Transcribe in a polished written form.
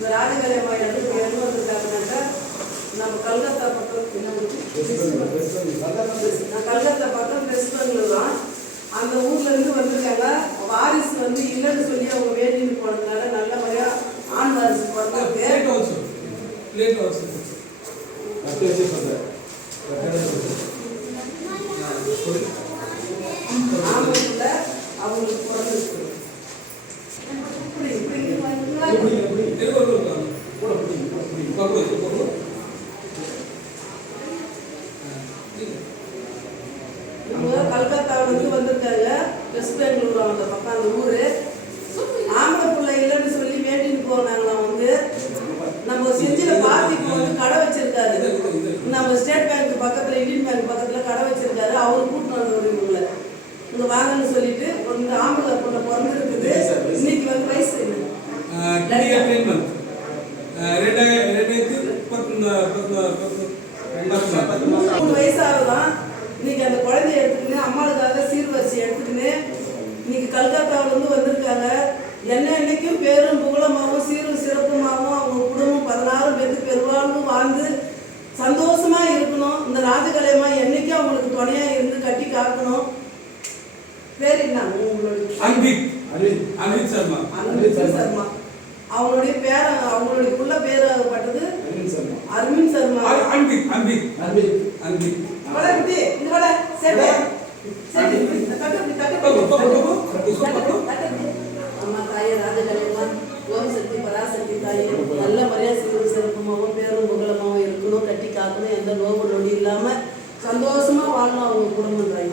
இந்த ராஜகலையம்மா எதுக்கு எங்கே வந்திருக்காங்கன்னாக்கா நம்ம கல்கத்தா பக்கம் கல்கத்தா பக்கம் வெஸ்ட் பெங்களூர் தான். அந்த ஊர்லேருந்து வந்திருக்காங்க. வாரிசு வந்து இல்லைன்னு சொல்லி அவங்க வேண்டின்னு போனதுனால நல்ல முறையாக ஆண் வாரிசு பிறந்திருக்கு. ஆம்பளை அவங்களுக்கு பிறந்திருக்கு. கல்கத்தாவிலிருந்து வந்திருக்காங்க. வெஸ்ட் பெங்களூர் அந்த பக்கம் அந்த ஊர். ஆம்பளை பிள்ளை இல்லைன்னு சொல்லி வேண்டின்னு போனாங்களாம். வந்து நம்ம செஞ்சில் பார்த்திக்கு வந்து கடை வச்சிருக்காரு. நம்ம ஸ்டேட் பேங்க் பக்கத்தில் இந்தியன் பேங்க் பக்கத்தில் கடை வச்சிருக்காரு. அவரு கூட்டின்னு வந்தவர் இவங்களை இங்கே வாங்கன்னு சொல்லிட்டு இந்த ஆம்பளை பொண்ணை பிறந்திருக்குது. இன்னைக்கு வந்து வயசு என்ன? 3 வயசாகுதான். இன்னைக்கு அந்த குழந்தைய எடுத்துக்கின்னு அம்மாளுக்காக சீர்வரிசை எடுத்துக்கின்னு இன்னைக்கு கல்கத்தாவிலேருந்து வந்திருக்காங்க. என்னைக்கும் பேரும் புகழமாகவும் சீரும் சிறப்புமாகவும் அவங்க குடும்பம் 16 பேருக்கு பெருவாழ்வு வாழ்ந்து சந்தோஷமா இருக்கணும். இந்த ராஜகலையம்மா என்னைக்கும் அவங்களுக்கு துணையா இருந்து கட்டி காக்கணும். பேர் என்ன உங்களுடைய? அன்பித் சர்மா. அவங்களுடைய பேர அவங்களுடைய புள்ள பேராகப்பட்டது அரவிந்த் சர்மா. அம்மா தாயே ராஜகலையம்மா ஓம் சக்தி பராசக்தி தாயே நல்ல முறையா சீரும் சிறப்புமாகவும் பேரும் புகழமாகவும் இருக்கணும், கட்டி காக்கணும், எந்த நோவு நொடி இல்லாம சந்தோஷமா வாழணும் அவங்க குடும்பம் தாய்.